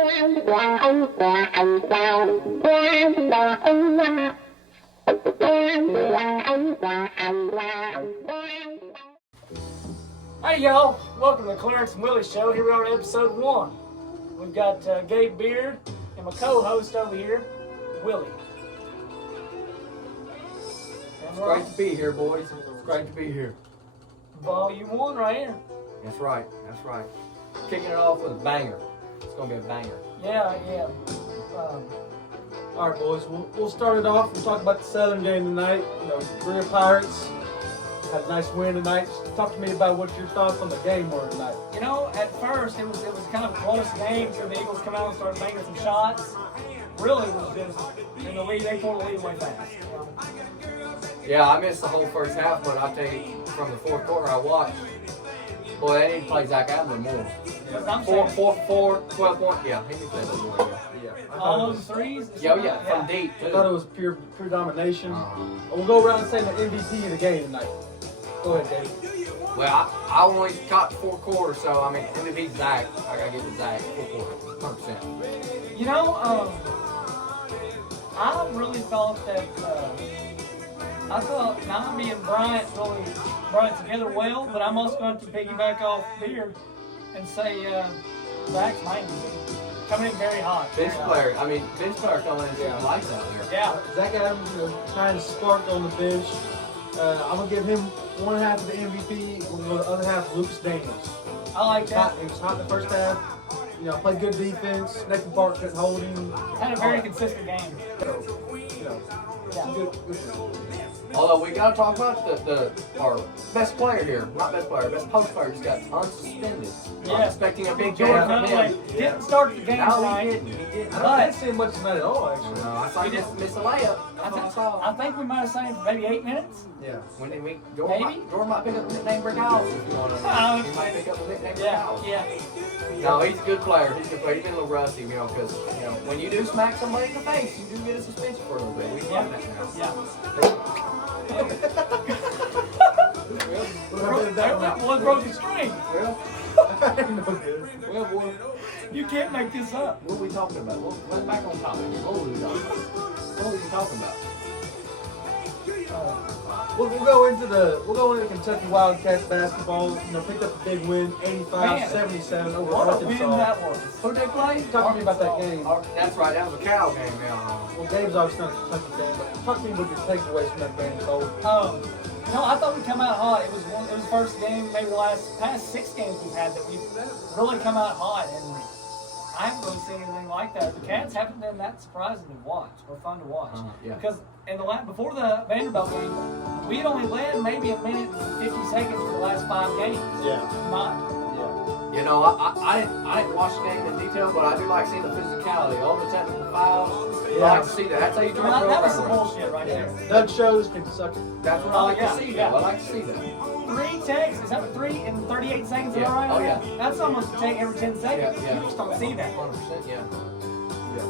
Hey y'all, welcome to the Clarence and Willie show. Here we are at episode 1. We've got Gabe Beard and my co-host over here, Willie. It's great to be here, boys. It's great to be here. Volume 1 right here. That's right. That's right. Kicking it off with a banger. It's gonna be a banger. Yeah. All right, boys. We'll start it off. We'll talk about the Southern game tonight. You know, Career Pirates had a nice win tonight. Talk to me about what your thoughts on the game were tonight. You know, at first it was kind of a close game until the Eagles come out and started making some shots. Really, it was just in the lead. They pulled the lead away fast. Yeah, I missed the whole first half, but I'll tell you, from the fourth quarter I watched, boy, they need to play Zach Adler more. 4, 12 points. Yeah, he needs to play those more. Yeah. All those threes? Yeah, from deep, too. I thought it was pure domination. We'll go around and say the MVP of the game tonight. Go ahead, Dave. Well, I only caught 4 quarters, so I mean, MVP Zach. I gotta give it Zach 4 quarters, 100%. You know, I really thought that I thought Nami and Bryant really brought it together well, but I'm also going to piggyback off Beard and say Zach's might coming in very hot. Bench player coming in shooting lights out there. Yeah. Zach Adams, kind of sparked on the bench. I'm gonna give him one half of the MVP, the other half Lucas Daniels. I like that. He was hot in the first half. You know, played good defense. Nathan Park couldn't hold him. Had a very consistent game. You know, good. Although we gotta talk about our best player here, not best player, best post player just got unsuspended. Yeah. I'm expecting a big Jordan game from him. didn't start the game right. He didn't. I didn't see much tonight at all, actually. No, I saw him miss a layup. I think we might have signed for maybe 8 minutes. Yeah. When did Jordan might pick up the nickname Brick House if you want to know. He might pick up the nickname Brick House. Yeah. No, he's a good player. He's a good player. He's been a little rusty, because when you do smack somebody in the face, you do get a suspension for a little bit. We've learned that now. Yeah. One broken string. Well, boy, You can't make this up. what are we talking about? Let's back on topic. What are we talking about? We'll go into Kentucky Wildcats basketball. You know, picked up a big win, 85-77 over What a win Arkansas. that was. Who they play? Talk to me about that game. That's right. That was a cow game. Yeah. Well, Gabe's obviously not a Kentucky game, but talk to me about your takeaways from that game, Cole. I thought we'd come out hot. It was the first game, maybe the past 6 games we've had that we've really come out hot, and I haven't really seen anything like that. The Cats haven't been that surprising to watch or fun to watch. Yeah. Because before the Vanderbilt game, we had only led maybe a minute and 50 seconds for the last 5 games. Yeah. I didn't watch the game in detail, but I do like seeing the physicality, all the technical fouls. I like to see that. That's how you do it. That was some bullshit right there. Doug shows can suck it. That's what I like to see. I like to see that. 3 takes, is that 3 in 38 seconds? Yeah. All right? Oh, yeah. That's almost a take every 10 seconds. Yeah. You just don't see that. 100%, yeah.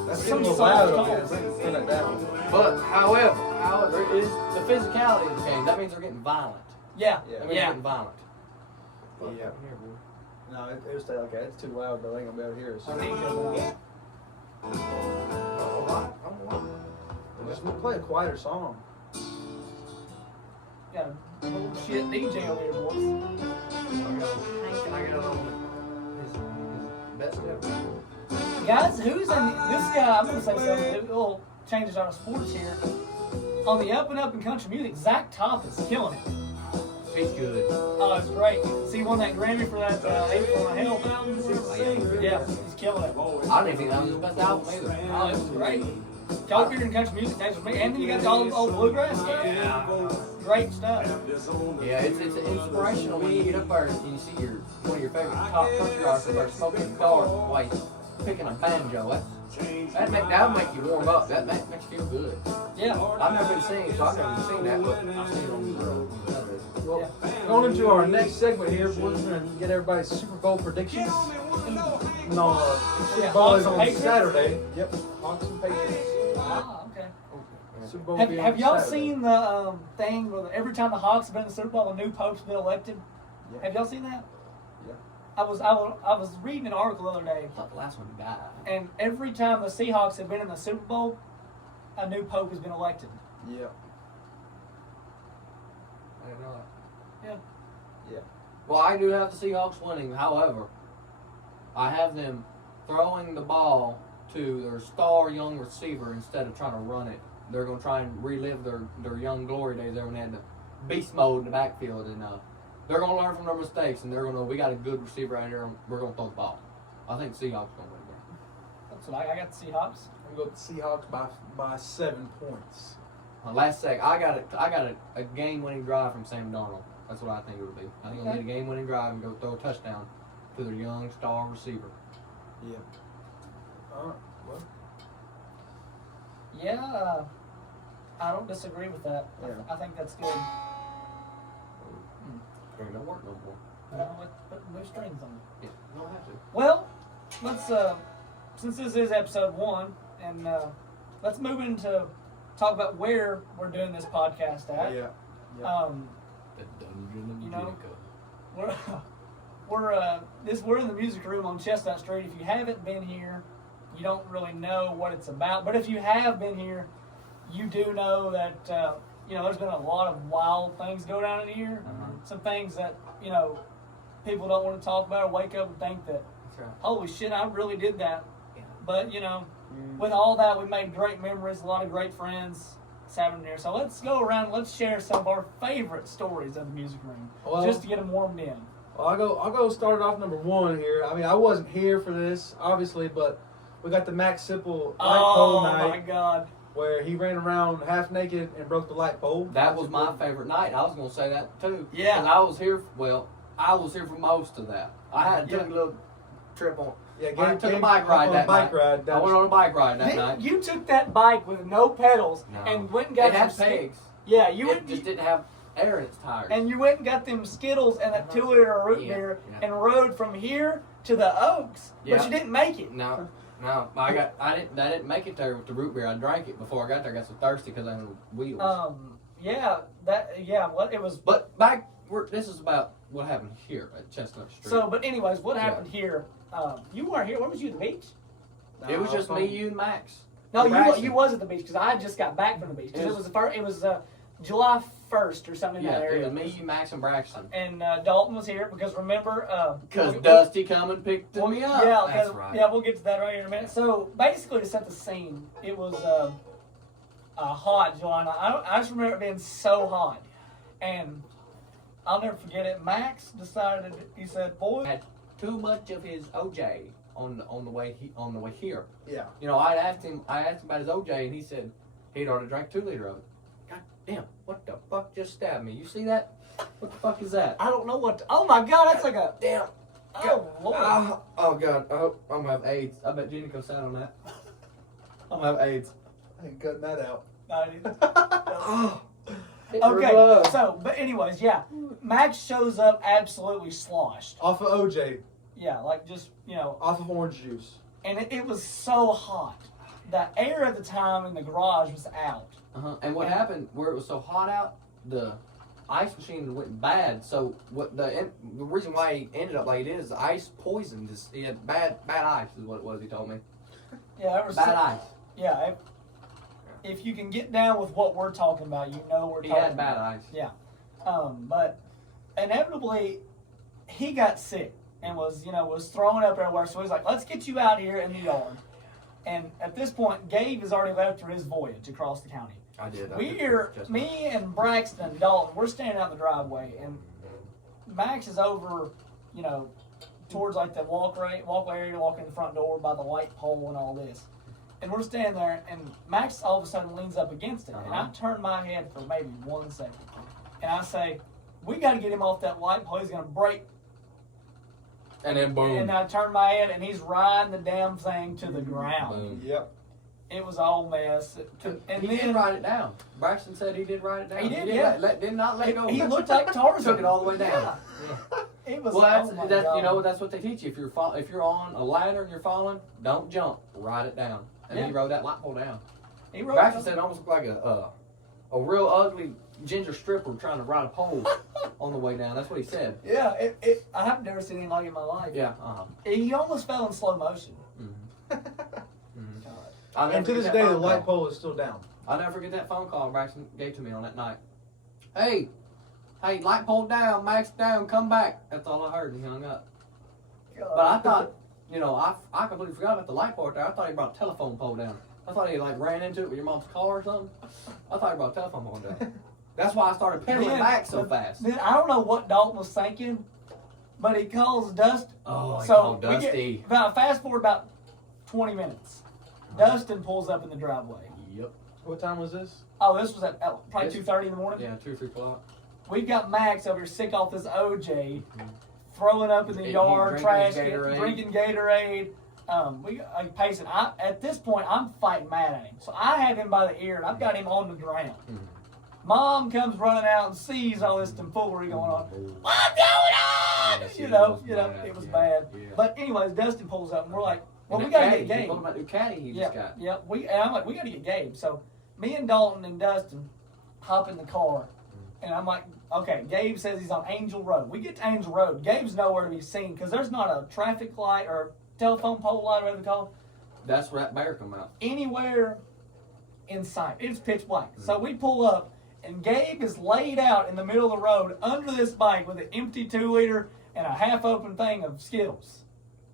That's Some a little soft loud over calls. there. Turn that down. But however, it is the physicality of the game. That means they're getting violent. Yeah. That means they're getting violent. Yeah. No, it'll stay like that. It's too loud, though. I ain't gonna be able to hear it. So. Just play a quieter song. Got a bullshit DJ over here, boys. Can I get a little best step? Guys, who's in this guy? I'm gonna say something. A little changes on sports here. On the up and up in country music, Zach Top is killing it. He's good. Oh, it's great. See, he won that Grammy for that April and a Hell. Yeah, he's killing it. I didn't think that was his best album either. Oh, it was great. Y'all hear in country music, thanks for me. And then you got the old bluegrass. Great stuff. Yeah, it's inspirational when you get up there and you see one of your favorite top country artists are smoking a car while he's picking a banjo. That'll make you warm up. That makes you feel good. Yeah. I've never been singing, so I've never been seen that, but I've seen it on the road. Well, going into our next segment here, we're going to get everybody's Super Bowl predictions. No, Super Bowl is on Saturday. Yep, Hawks and Patriots. Ah, okay. Super Bowl Have y'all Saturday. seen the thing where every time the Hawks have been in the Super Bowl, a new pope's been elected? Yeah. Have y'all seen that? Yeah. I was reading an article the other day, I thought the last one died. and every time the Seahawks have been in the Super Bowl, a new pope has been elected. Yeah. I didn't know that. Yeah. Yeah. Well, I do have the Seahawks winning. However, I have them throwing the ball to their star young receiver instead of trying to run it. They're going to try and relive their young glory days there when they had the beast mode in the backfield. And they're going to learn from their mistakes. And they're going to, we got a good receiver right here. We're going to throw the ball. I think the Seahawks going to win there. That's what I got the Seahawks. I'm going to go Seahawks by 7 points. Last sec, I got a game-winning drive from Sam Darnold. That's what I think it would be. I think they'll get a game-winning drive and go throw a touchdown to their young star receiver. Yeah. All right. Well. Yeah, I don't disagree with that. Yeah. I think that's good. There ain't no work no more. Put no strings on it. Yeah, you don't have to. Well, let's since this is episode 1, and let's move into talk about where we're doing this podcast at. Yeah. The Dungeon of You know, Jacob. we're in the music room on Chestnut Street. If you haven't been here, you don't really know what it's about. But if you have been here, you do know that there's been a lot of wild things go down in here. Some things that people don't want to talk about or wake up and think that, That's right. holy shit, I really did that. Yeah. But with all that, we made great memories, a lot of great friends. Happening here. So let's go around and let's share some of our favorite stories of the music room, just to get them warmed in. Well, I'll go start off number 1 here. I mean, I wasn't here for this, obviously, but we got the Max Sipple light pole night. Oh my God! Where he ran around half naked and broke the light pole. That was my favorite night. I was going to say that too. Yeah. 'Cause I was here. Well, I was here for most of that. I had to take a little trip on. Yeah, I took a bike ride that night. I went on a bike ride that night. You took that bike with no pedals and went and got it had some pegs. Yeah, It just didn't have air in its tires. And you went and got them Skittles and a 2-liter root beer and rode from here to the Oaks, but you didn't make it. No, I didn't make it there with the root beer. I drank it before I got there. I got so thirsty because I had wheels. It was. But this is about what happened here at Chestnut Street. So, but anyways, what happened here? You weren't here. Where was you at the beach? It was just me, you, and Max. No, you was at the beach because I just got back from the beach. Because it was July 1st or something in that area. It was me, you, Max, and Braxton. And Dalton was here because remember, because Dusty come and picked me up. Yeah, that's right. Yeah, we'll get to that right here in a minute. So basically, to set the scene, it was a hot July night. I just remember it being so hot, and I'll never forget it. Max decided. He said, "Boy, had too much of his OJ on the way here." Yeah. I asked him about his OJ, and he said he'd already drank 2 liters of it. God damn, what the fuck just stabbed me? You see that? What the fuck is that? I don't know what. Oh my God, that's like a Damn. Oh Lord. Oh God, I hope I'm gonna have AIDS. I bet Jenny goes out on that. I'm gonna have AIDS. I ain't cutting that out. No, it didn't. Oh. Okay, so, but anyways, yeah. Max shows up absolutely sloshed. Off of OJ. Yeah, like just, Off of orange juice. And it was so hot. The air at the time in the garage was out. And what happened, where it was so hot out, the ice machine went bad. So what the reason why he ended up like it is, the ice poisoned. He had bad ice is what it was, he told me. Yeah, it was bad ice. Yeah, if you can get down with what we're talking about, you know we're talking about. He had bad ice. Yeah. But inevitably, he got sick and was throwing up everywhere. So he's like, let's get you out here in the yard. And at this point, Gabe has already left for his voyage across the county. I did. Me and Braxton and Dalton, we're standing out in the driveway, and Max is over, towards like the walkway area, walking the front door by the light pole and all this. And we're standing there, and Max all of a sudden leans up against it. And I turn my head for maybe 1 second. And I say, we got to get him off that light pole. He's going to break. And then boom. And I turn my head, and he's riding the damn thing to the ground. Boom. Yep. It was all mess. And he did write it down. Braxton said he did write it down. He did, Did not let go. He looked like Tarzan. Took it all the way down. Yeah. It was. That's what they teach you. If you're on a ladder and you're falling, don't jump. Write it down. And he wrote that light pole down. He wrote. Braxton said it almost looked like a real ugly ginger stripper trying to ride a pole on the way down. That's what he said. Yeah, I have never seen anything like it in my life. Yeah. He almost fell in slow motion. And to this day, the light pole is still down. I'll never forget that phone call Braxton gave to me on that night. Hey, light pole down, Max down, come back. That's all I heard, and he hung up. God. But I thought, I completely forgot about the light pole there. I thought he brought a telephone pole down. I thought he ran into it with your mom's car or something. I thought he brought a telephone pole down. That's why I started pedaling back so fast. Then I don't know what Dalton was thinking, but he calls Dustin. Oh, he called Dusty. Fast forward about 20 minutes. Dustin pulls up in the driveway. Yep. What time was this? Oh, this was at probably 2:30 in the morning. Yeah, 2 or 3 o'clock. We've got Max over here sick off this OJ, throwing up in the yard, trash, drinking Gatorade. Pacing. At this point, I'm fighting mad at him. So I have him by the ear, and I've got him on the ground. Mom comes running out and sees all this tomfoolery going on. What's going on? It was bad. Yeah. But anyways, Dustin pulls up, and we're like, well, we got to get Gabe. About the caddy he just got. Yeah. I'm like, we got to get Gabe. So me and Dalton and Dustin hop in the car, and I'm like, okay, Gabe says he's on Angel Road. We get to Angel Road. Gabe's nowhere to be seen because there's not a traffic light or telephone pole light, whatever they call it. That's where that bear come out. Anywhere in sight. It's pitch black. So we pull up, and Gabe is laid out in the middle of the road under this bike with an empty 2-liter and a half-open thing of Skittles.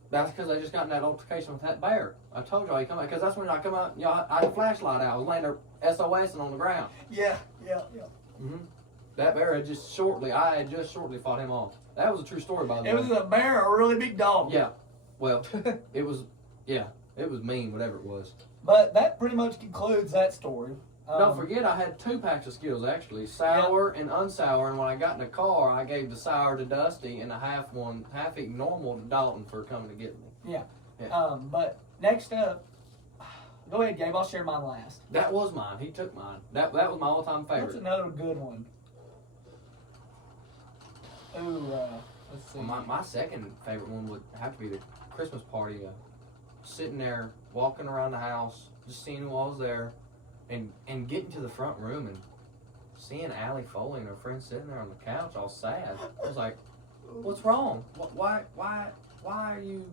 That's because I just got in that altercation with that bear. I told y'all he come out because that's when I come out. I had a flashlight out. I was laying there SOSing on the ground. Yeah. That bear I had just shortly fought him off. That was a true story, by the way. It was a bear or a really big dog. Yeah. Well, it was mean, whatever it was. But that pretty much concludes that story. Don't forget, I had 2 packs of Skittles, actually, sour and unsour. And when I got in the car, I gave the sour to Dusty and the half-eaten normal to Dalton for coming to get me. Yeah. But next up, go ahead, Gabe. I'll share mine last. That was mine. He took mine. That was my all-time favorite. That's another good one. Ooh, let's see. My second favorite one would have to be the Christmas party. Sitting there, walking around the house, just seeing who all was there. And getting to the front room and seeing Allie Foley and her friend sitting there on the couch all sad. I was like, what's wrong? Why are you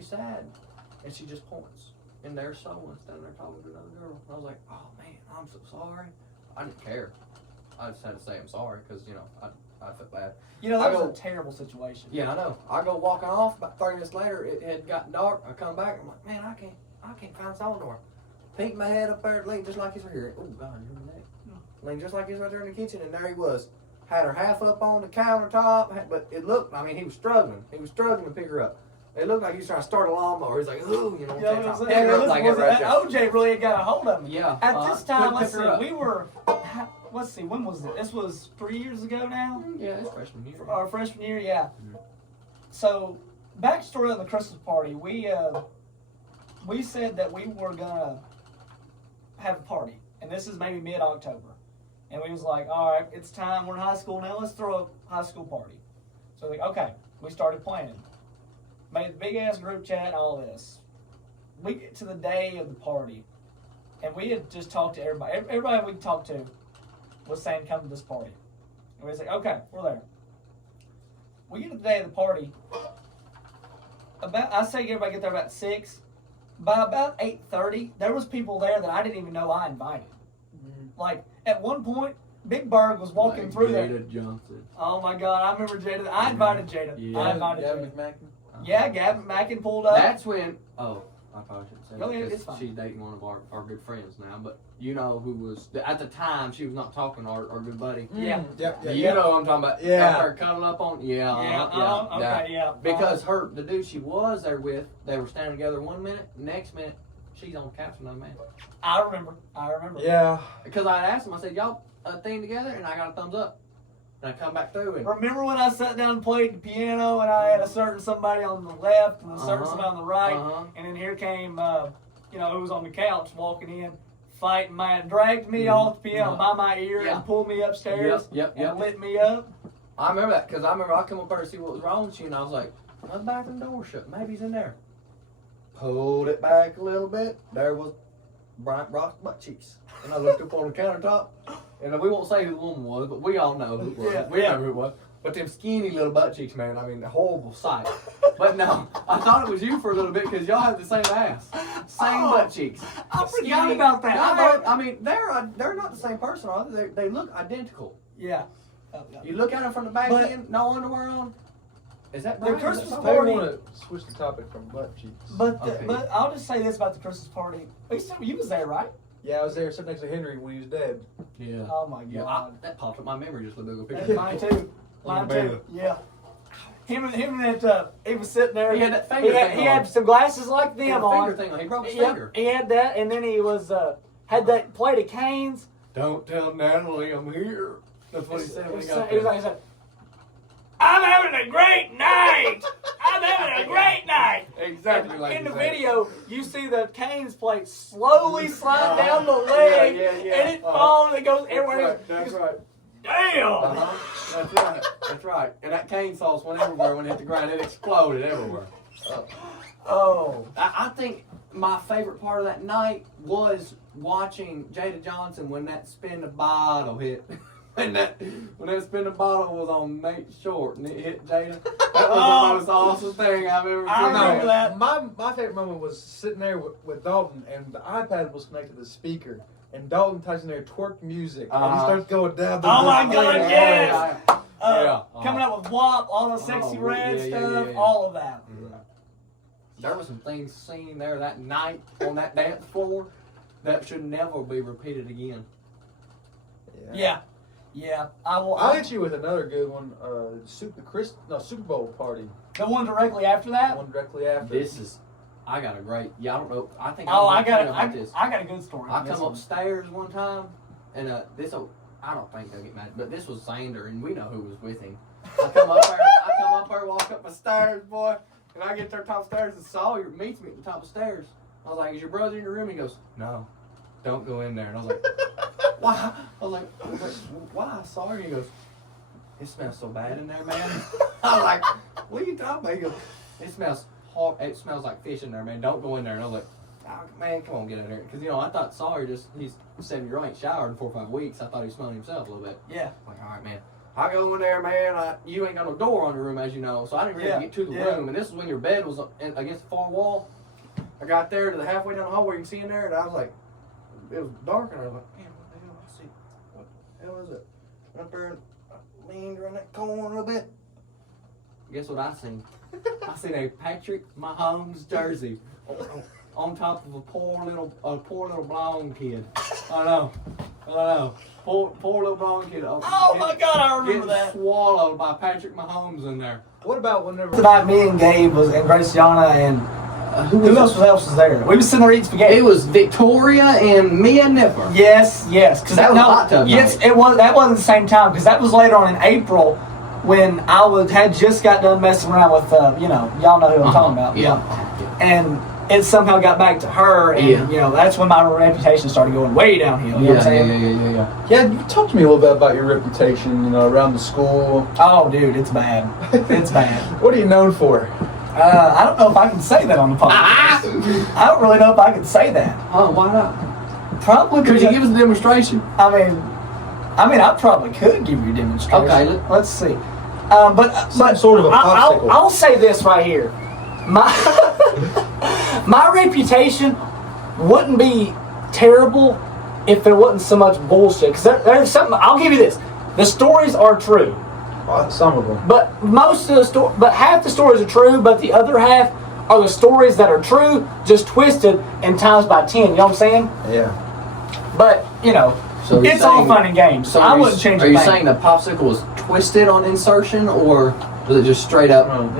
sad? And she just points. And there's someone standing there talking to another girl. I was like, oh man, I'm so sorry. I didn't care. I just had to say I'm sorry because, I felt bad. That was a terrible situation. Yeah, I know. I go walking off. About 30 minutes later, it had gotten dark. I come back. I'm like, man, I can't find Salvador. Peeked my head up there, leaned just like he's right here. Oh, God, you're in the neck. Leaned just like he's right there in the kitchen, and there he was. Had her half up on the countertop, but it looked, he was struggling. He was struggling to pick her up. It looked like he was trying to start a lawnmower. He's like, ooh, OJ really had got a hold of him. Yeah. At this time, let's see, we were, when was it? This was 3 years ago now? Yeah, it's freshman year. Our freshman year, yeah. So, backstory on the Christmas party, we said that we were gonna have a party, and this is maybe mid-October, and we was like, all right, it's time, we're in high school now, let's throw a high school party. So like, okay, we started planning, made a big ass group chat and all this. We get to the day of the party, and we had just talked to everybody we talked to was saying come to this party, and we was like, okay, we're there. We get to the day of the party, I say everybody get there about 6. By about 8:30, there was people there that I didn't even know I invited. Like, at one point, Big Bird was walking through there. Jada Johnson. Oh, my God. I remember Jada. I invited Jada. Yeah. I invited Gavin Jada. McMackin? Yeah, Gavin McMackin pulled up. That's when, I probably shouldn't say Go that ahead, because it's fine. she's dating one of our good friends now, but you know who was, at the time, she was not talking to our good buddy. Yeah. You know what I'm talking about. Yeah. Her cuddling up on, Yeah. Because the dude she was there with, they were standing together 1 minute, next minute, she's on the couch with another man. I remember. Yeah. Because I asked him, I said, y'all a thing together? And I got a thumbs up. And I come back through and Remember when I sat down and played the piano and I had a certain somebody on the left and a certain somebody on the right, and then here came, who was on the couch walking in, fighting mad, dragged me off the piano by my ear and pulled me upstairs and lit me up. I remember that because I come up there to see what was wrong with you, and I was like, the bathroom door shut. Maybe he's in there. Pulled it back a little bit. There was Bryant Brock's butt cheeks. And I looked up on the countertop, And we won't say who the woman was, but we all know who it was. We know who it was. But them skinny little butt cheeks, man, I mean, a horrible sight. But no, I thought it was you for a little bit because y'all have the same ass. Same butt cheeks. I forgot about that. I mean, they're not the same person, are they? They look identical. Yeah. You look at them from the back end, no underwear on. Is that the right? Christmas I party? want to switch the topic from butt cheeks. But I'll just say this about the Christmas party. You was there, right? Yeah, I was there sitting next to Henry when he was dead. Yeah. Oh my God. Yeah, that popped up my memory just a little bit. Mine too. Mine too. Yeah. Him and that he was sitting there. He had that finger thing He had some glasses like them he had a on. finger thing on. He broke his finger. He had that, and then he was had that plate of canes. Don't tell Natalie I'm here. That's what he said when he got He there. was like, I'm having a great night. I'm having a great night. Exactly like in the he said. video, you see the canes plate slowly slide down the leg, and it falls and it goes everywhere. That's right. Damn. That's right. And that cane sauce went everywhere when it hit the ground. It exploded everywhere. Oh. I think my favorite part of that night was watching Jada Johnson when that spin the bottle hit. When that spin the bottle was on Nate Short and it hit Jada. That was the most awesome thing I've ever seen. I remember that. My favorite moment was sitting there with Dalton, and the iPad was connected to the speaker, and Dalton touching there twerk music, and he starts going down the Oh my God, yes! Yeah. Coming up with WAP, all the sexy red stuff, all of that. Mm-hmm. There were some things seen there that night on that dance floor that should never be repeated again. Yeah. I'll hit you with another good one. Super Bowl party. The one directly after that? One directly after. I got a great. Yeah, I don't know. I think. I got a good story. I come upstairs one time, and I don't think they'll get mad, but this was Xander, and we know who was with him. I come up there, walk up the stairs, boy, and I get there top stairs, and Sawyer meets me at the top of the stairs. I was like, "Is your brother in your room?" He goes, "No, don't go in there." And I was like, "Why?" I was like, "Why, Sawyer?" He goes, "It smells so bad in there, man." I was like, "What are you talking about?" He goes, "It smells hot. It smells like fish in there, man. Don't go in there." And I was like, "Oh, man, come on, get in there." Because, I thought Sawyer he's 7-year-old, ain't showered in 4 or 5 weeks. I thought he was smelling himself a little bit. Yeah. I'm like, all right, man. I go in there, man. You ain't got no door on the room, as you know, so I didn't really get to the room. And this is when your bed was against the far wall. I got there to the halfway down the hallway, you can see in there, and I was like, it was dark, and I was like, man, what the hell? I see, what the hell is it? Up there, I leaned around that corner a little bit. Guess what I seen? I seen a Patrick Mahomes jersey on top of a poor little blonde kid. I know. Poor little blonde kid. Oh my God, I remember that. Swallowed by Patrick Mahomes in there. What about whenever Tonight, me and Gabe and Graciana and who else was there? We was sitting there eating spaghetti. It was Victoria and Mia Nipper. Yes. Because that was hot tub yes, night. That wasn't the same time because that was later on in April when I had just got done messing around with y'all know who I'm talking about. Yeah. And it somehow got back to her, and that's when my reputation started going way downhill. You know what I'm saying? Yeah, you talk to me a little bit about your reputation, around the school. Oh, dude, it's bad. It's bad. What are you known for? I don't know if I can say that on the podcast. I don't really know if I can say that. Oh, why not? Probably Could you give us a demonstration? I mean, I probably could give you a demonstration. Okay, let's see. But sort of a popsicle. I'll say this right here. My reputation wouldn't be terrible if there wasn't so much bullshit. Because there's something. I'll give you this. The stories are true. Some of them. But but half the stories are true. But the other half are the stories that are true, just twisted and times by 10. You know what I'm saying? Yeah. But So it's all fun and games. So I wouldn't change a thing. Are you saying the popsicle was twisted on insertion, or was it just straight up? I don't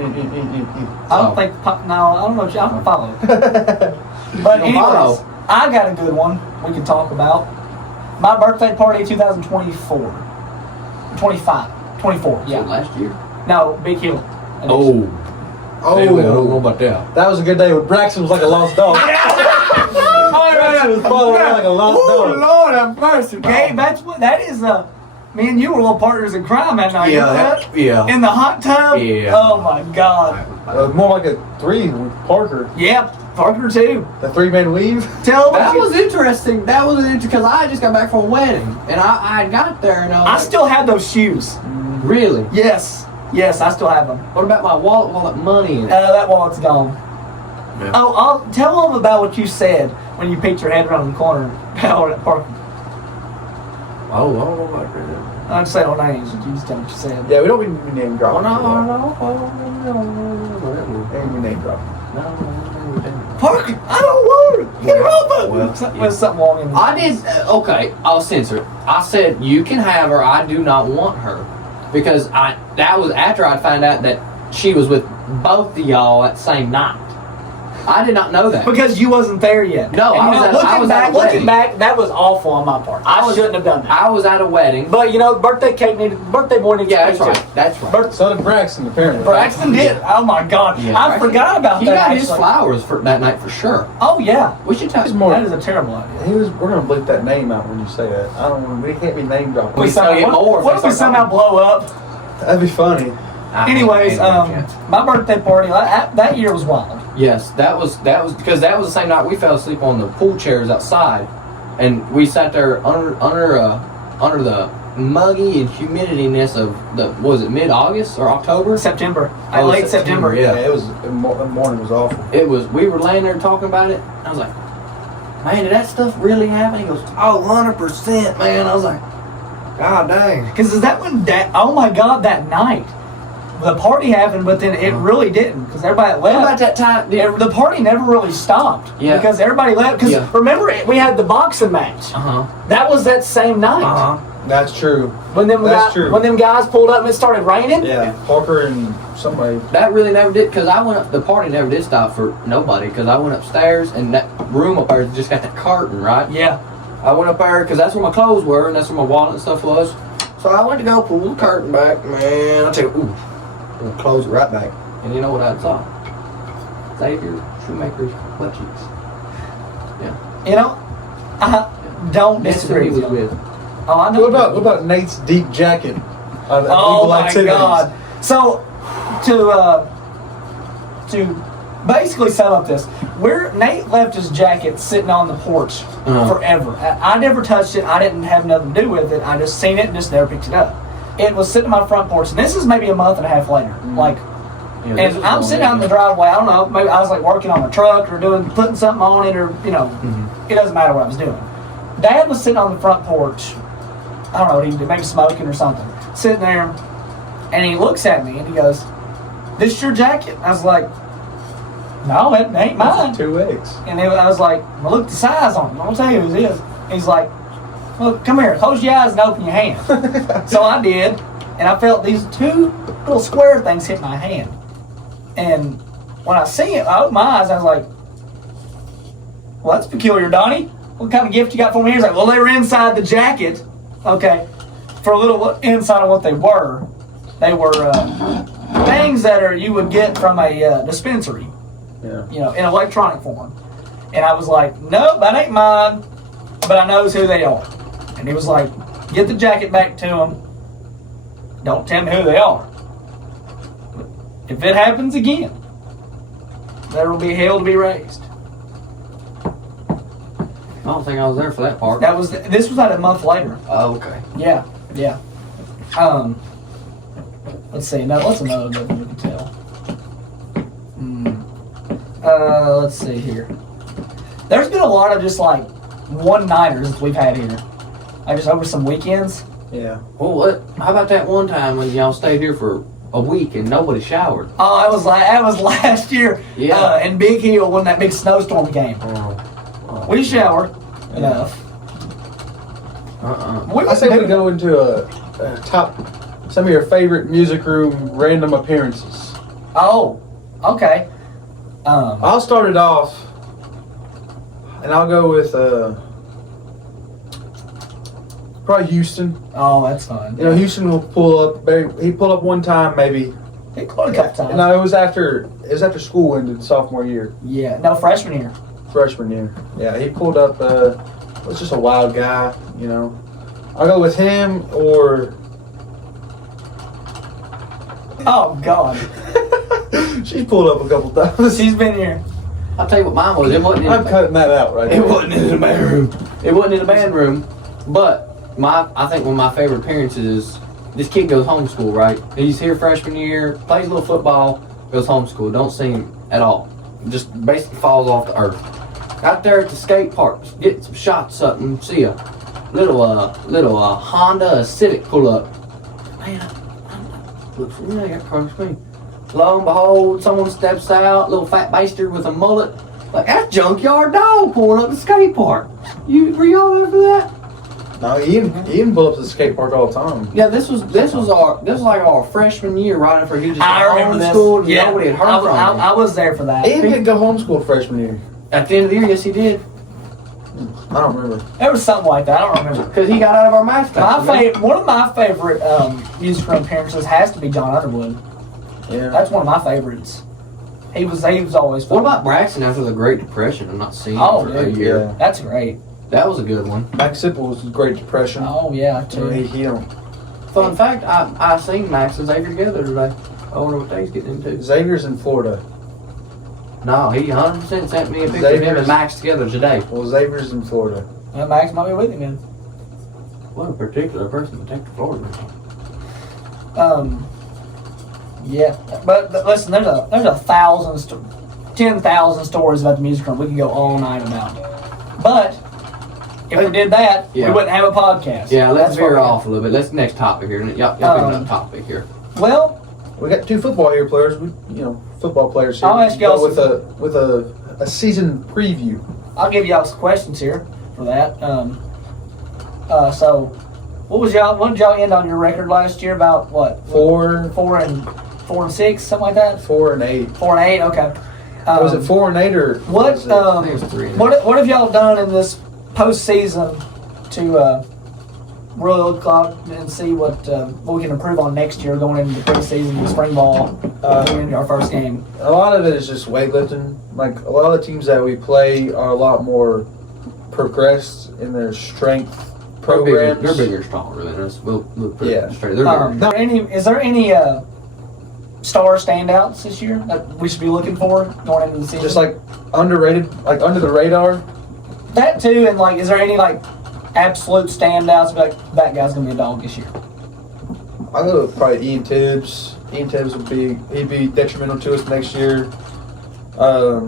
think. No, I don't know. I don't follow. But anyways, I got a good one we can talk about. My birthday party, 2024, 25, 24. Yeah, last year. No, Big Hill. Oh, I don't know about that. That was a good day when Braxton was like a lost dog. Braxton was following around like a lost dog. Lord have mercy, Gabe, that is me and you were little partners in crime that night. Yeah. In the hot tub. Yeah. Oh my God. More like a 3 with Parker. Yep. Parker too. The 3-man weave. Tell That was interesting. That was interesting because I just got back from a wedding and I got there and I still have those shoes. Really? Yes, I still have them. What about my wallet with all that money in it? That wallet's gone. Yeah. Oh, I'll tell them about what you said when you peeked your head around the corner at Parker. Oh, like that. I don't say no names. You just tell what you said. Yeah, we don't need name drop. No. Ain't we name drop. Parker, I don't want it. Get it off of me. There's something wrong in there. I did, okay, I'll censor it. I said, you can have her, I do not want her. Because that was after I found out that she was with both of y'all at the same night. I did not know that. Because you wasn't there yet. No, and I was at a looking wedding. back, that was awful on my part. I shouldn't have done that. I was at a wedding. But birthday boy needs Yeah, to that's be right. That's right. So did Braxton, apparently. Braxton did. Oh my God. Yeah, I forgot about he that. got his actually. flowers for that night for sure. Oh yeah. We should tell He's him more. That is a terrible idea. We're gonna bleep that name out when you say that. I don't. We can't be name dropping. We still get more if What if they we start somehow blow up? That'd be funny. Anyways, my birthday party that year was wild. Yes, that was because that was the same night we fell asleep on the pool chairs outside, and we sat there under the muggy and humidityness of was it mid-August or October? September. Oh, Late September. Yeah, it was. The morning was awful. It was. We were laying there talking about it. I was like, "Man, did that stuff really happen?" He goes, "Oh, 100%, man." I was like, "God dang." Because is that when oh my God, that night. The party happened, but then it really didn't because everybody left. What about that time? The party never really stopped. Yeah. Because everybody left. Because remember, we had the boxing match. That was that same night. That's true. When them guys pulled up and it started raining. Yeah, Parker and somebody. That really never did because I went up. The party never did stop for nobody because I went upstairs and that room up there just got that curtain, right? Yeah. I went up there because that's where my clothes were and that's where my wallet and stuff was. So I went to go pull the curtain back, man. I tell you, ooh. And close it right back. And you know what I saw? Xavier Shoemaker's butt cheeks. Yeah. You know, I don't disagree That's who with he you. was with. Oh, I know. What about Nate's deep jacket? Oh my God! So, to basically sum up this, Nate left his jacket sitting on the porch forever. I never touched it. I didn't have nothing to do with it. I just seen it and just never picked it up. It was sitting on my front porch, and this is maybe a month and a half later. And I'm sitting out in the driveway. I don't know. Maybe I was working on a truck or putting something on it, or it doesn't matter what I was doing. Dad was sitting on the front porch. I don't know what he did, maybe smoking or something. Sitting there, and he looks at me and he goes, "This is your jacket?" I was like, "No, it ain't mine." 2X. And I was like, "Well, look at the size on it. I'll tell you who it is." He's like, "Well, come here, close your eyes and open your hand." So I did, and I felt these two little square things hit my hand. And when I see it, I opened my eyes, I was like, "Well, that's peculiar, Donnie. What kind of gift you got for me?" He's like, "Well, they were inside the jacket." Okay, for a little insight on what they were things that you would get from a dispensary, in electronic form. And I was like, "Nope, that ain't mine, but I knows who they are." And he was like, "Get the jacket back to them. Don't tell me who they are. If it happens again, there will be hell to be raised." I don't think I was there for that part. This was about a month later. Oh, okay. Yeah. Let's see. Now, what's another good one we can tell? Let's see here. There's been a lot of just one-nighters that we've had here. Just over some weekends. Yeah. Well, how about that one time when y'all stayed here for a week and nobody showered? Oh, that was last year. Yeah. In Big Hill when that big snowstorm came. We showered enough. I say we go into a top some of your favorite music room random appearances. Oh, okay. I'll start it off, and I'll go with probably Houston. Oh, that's fine. Houston will pull up. He pulled up one time, maybe. He pulled a couple times. No, it was after school ended, sophomore year. Yeah, no, freshman year. Freshman year. Yeah, he pulled up. Was just a wild guy, I'll go with him or. Oh God. She's pulled up a couple times. She's been here. I'll tell you what mine was. It wasn't. I'm cutting that out right It now. wasn't in the band room. It wasn't in the band room. But I think one of my favorite appearances is this kid goes homeschool, right? He's here freshman year, plays a little football, goes homeschool. Don't see him at all. Just basically falls off the earth. Out there at the skate park, getting some shots up and see a little Honda Civic pull up. Man, looks familiar across me. Lo and behold, someone steps out, little fat baster with a mullet. Like, that's Junkyard Dog pulling up the skate park. Were y'all there for that? No, Ian pull up to the skate park all the time. Yeah, this was like our freshman year, right after he just I remember this. homeschooled. Yeah, Nobody had heard from him. I was there for that. Ian didn't go homeschool freshman year. At the end of the year, yes, he did. I don't remember. There was something like that. I don't remember. Because he got out of our math class. One of my favorite music room appearances has to be John Underwood. Yeah. That's one of my favorites. He was always fun. What about Braxton after the Great Depression? I'm not seeing him for a dude, year. yeah. That's great. That was a good one. Max Sipple was the Great Depression. Oh yeah, too. He don't. Fun fact, I seen Max and Xavier together today. I wonder what they's getting into. Xavier's in Florida. No, he 100% sent me a picture of him and Max together today. Well, Xavier's in Florida. Max might be with him then. What a particular person to take to Florida. Yeah, but listen, there's a 10,000 stories about the music room we could go all night about. But if we did that, we wouldn't have a podcast. Yeah, let's veer off a little bit. Let's next topic here. Y'all pick another topic here. Well, we got 2 football here players. Football players here. I'll ask y'all with a season preview. I'll give y'all some questions here for that. So, what did y'all end on your record last year? About what? 4 and 6, something like that. 4 and 8. 4 and 8. Okay. Was it 4 and 8 or what? I think it was 3 and 8. What have y'all done in this postseason to really look out and see what we can improve on next year going into the preseason, the spring ball, into our first game? A lot of it is just weightlifting. Like a lot of the teams that we play are a lot more progressed in their strength programs. They're bigger and stronger than us. We'll put it straight. They're bigger. Is there any star standouts this year that we should be looking for going into the season? Just like underrated, like under the radar. That too, and like, is there any like absolute standouts? Like that guy's gonna be a dog this year. I'll go with probably Ian Tibbs. Ian Tibbs he'd be detrimental to us next year. I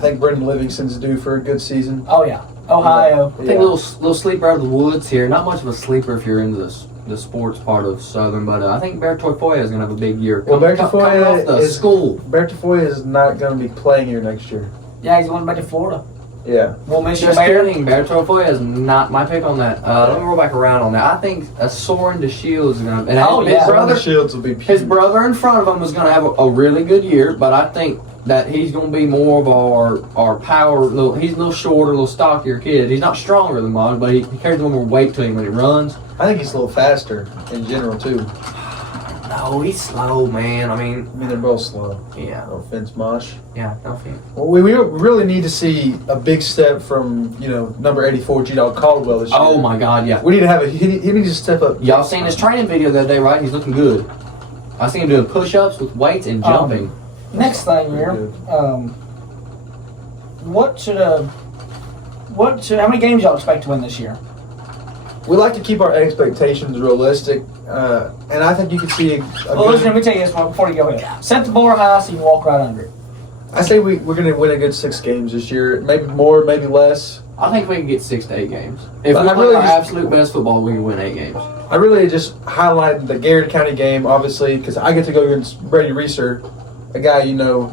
think Brendan Livingston's due for a good season. Oh yeah, Ohio. I think a little sleeper out of the woods here. Not much of a sleeper if you're into the sports part of Southern, but I think Bear Toyfoya is going to have a big year. Bear Toyfoya is school. Bear Toyfoya is not going to be playing here next year. Yeah, he's going back to Florida. Yeah. We'll miss you, Just Bear. kidding. Bear Toyfoya is not my pick on that. Let me roll back around on that. I think a Soren DeShields is going to. His brother Shields will be. His brother in front of him is going to have a really good year, but I think that he's going to be more of our power. He's a little shorter, a little stockier kid. He's not stronger than Mons, but he carries a little more weight to him when he runs. I think he's a little faster in general too. No, he's slow, man. I mean, they're both slow. Yeah. No offense, Mosh. Yeah, no offense. Well, we really need to see a big step from number 84 G-Dog Caldwell this year. Oh my God, yeah. We need to have he needs to step up. Y'all seen his training video the other day, right? He's looking good. I seen him doing push-ups with weights and jumping. Next thing here, how many games y'all expect to win this year? We like to keep our expectations realistic, and I think you can see Listen, let me tell you this one before you go ahead. Set the bar high so you can walk right under it. I say we're going to win a good 6 games this year. Maybe more, maybe less. I think we can get 6 to 8 games. If we play really our absolute best football, we can win 8 games. I really just highlight the Garrett County game, obviously, because I get to go against Brady Reeser, a guy who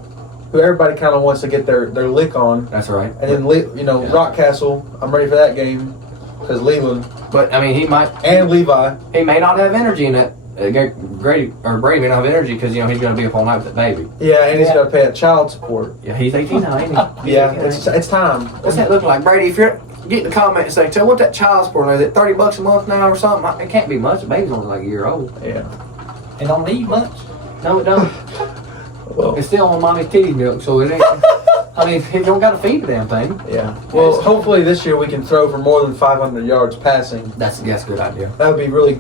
everybody kind of wants to get their lick on. That's right. And then Rockcastle, I'm ready for that game because Leland. But I mean, he might Levi. He may not have energy in it. Brady may not have energy because he's going to be up all night with that baby. Yeah, and he's got to pay that child support. Yeah, he's 18 now, ain't he? Yeah, it's time. What's that look like, Brady? If you're get in the comment and say, "Tell what that child support is? It $30 a month now or something?" It can't be much. The baby's only like a year old. Yeah, it don't need much. No, it don't. Well, it's still on mommy's titty milk, so it ain't. I mean, you don't got to feed the damn thing. Yeah. Well, hopefully this year we can throw for more than 500 yards passing. That's a good idea. That would be really,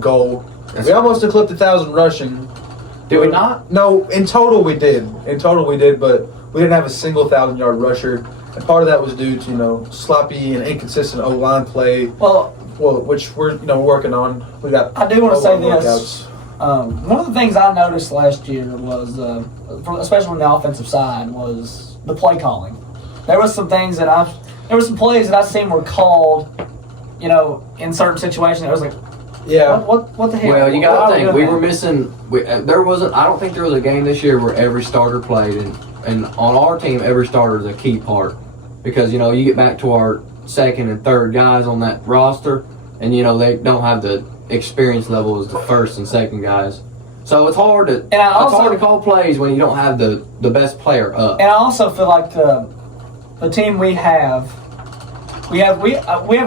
goal. We almost eclipsed 1,000 rushing. Did we not? No, in total we did. But we didn't have a single 1,000-yard rusher. And part of that was due to, sloppy and inconsistent O-line play. Well, which we're, working on. I do want to say this. One of the things I noticed last year was, especially on the offensive side, was the play calling. There was some things there were some plays that I seen were called, in certain situations. It was like, yeah, what the hell? Well, you got to think we were missing. There wasn't. I don't think there was a game this year where every starter played, and on our team, every starter is a key part because you get back to our second and third guys on that roster, and they don't have the experience level as the first and second guys. So it's hard to hard to call plays when you don't have the best player up. And I also feel like the team we have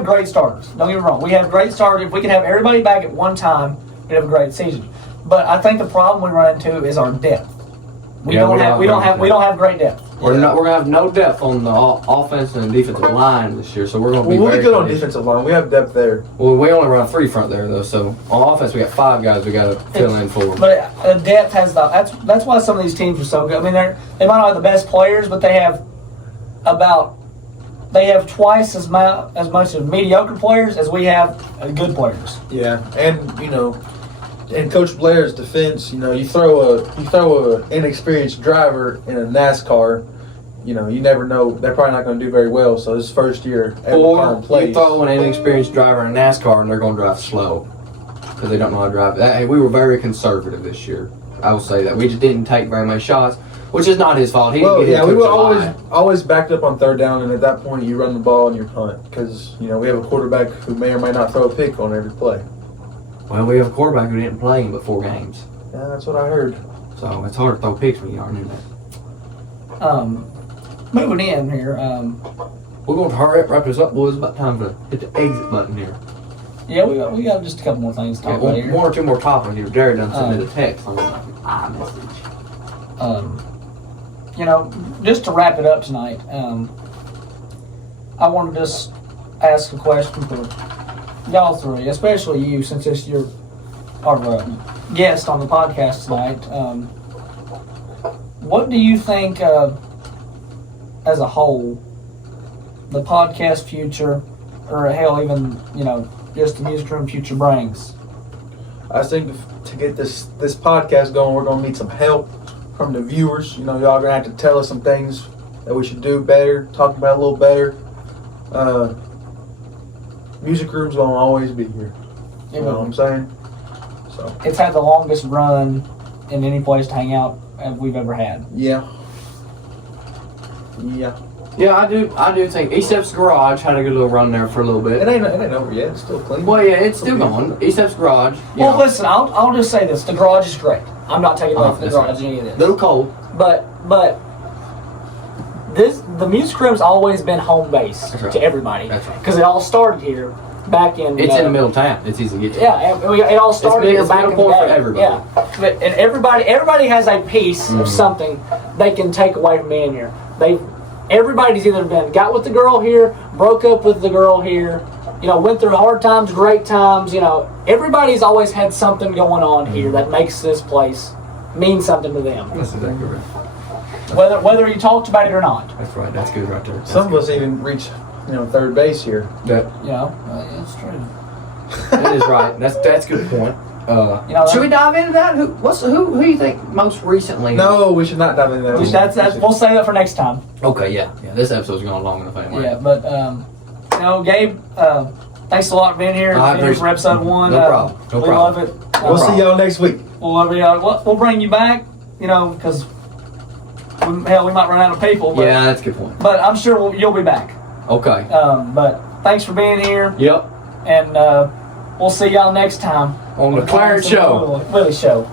great starters. Don't get me wrong. We have great starters. If we can have everybody back at one time, we'd have a great season. But I think the problem we run into is our depth. We don't have great depth. We're gonna have no depth on the offensive and defensive line this year, so we're gonna be we'll very good on defensive line. We have depth there. Well, we only run 3 front there though, so on offense we got 5 guys we gotta fill in for. But depth has that's why some of these teams are so good. I mean, they might not have the best players, but they have twice as much of mediocre players as we have good players. Yeah, and in Coach Blair's defense, you throw a inexperienced driver in a NASCAR, you never know. They're probably not going to do very well. So this first year, or you throw an inexperienced driver in a NASCAR and they're going to drive slow because they don't know how to drive. Hey, we were very conservative this year. I will say that we just didn't take very many shots, which is not his fault. We were always backed up on third down, and at that point you run the ball and you punt because we have a quarterback who may or may not throw a pick on every play. Well, we have a quarterback who didn't play in but 4 games. Yeah, that's what I heard. So it's hard to throw picks when you aren't in there. Moving in here. We're going to hurry up, wrap this up, boys. It's about time to hit the exit button here. Yeah, we got just a couple more things to talk about here. 1 or 2 more topics here. Jared done sent me the text on iMessage. Just to wrap it up tonight, I want to just ask a question for y'all 3, especially you, since you're our guest on the podcast tonight. What do you think, as a whole, the podcast future, or hell, even just the music room future brings? I think to get this podcast going, we're going to need some help from the viewers. Y'all are going to have to tell us some things that we should do better, talk about a little better. Music room's going to always be here. You know what I'm saying? So it's had the longest run in any place to hang out we've ever had. Yeah. Yeah, I do think E-Steps Garage had a good little run there for a little bit. It ain't over yet. It's still clean. Well, yeah, it's still going. E-Steps Garage. Well, listen, I'll just say this: the garage is great. I'm not taking away from the garage any of this. Little cold, but the music room's always been home base to everybody. That's right. Because it all started here back in. It's in the middle of town. It's easy to get to. Yeah, it all started here back in the day. For everybody. Yeah, and everybody has a piece of something they can take away from being here. Everybody's either got with the girl here, broke up with the girl here, went through hard times, great times. Everybody's always had something going on here that makes this place mean something to them. That's exactly right. Whether you talked about it or not. That's right. That's good right there. Some of us even reach, third base here. That. That's true. That is right. That's a good point. Should we dive into that? Who do you think most recently? No, we should not dive into that. We'll save that for next time. Okay, yeah. This episode's going long enough anyway. Yeah, but Gabe, thanks a lot for being here. For episode 1. No problem. We love it. We'll see y'all next week. We'll bring you back. Because we might run out of people. But, yeah, that's a good point. But I'm sure you'll be back. Okay. But thanks for being here. Yep. And we'll see y'all next time on the Clarence Show. Willie Show.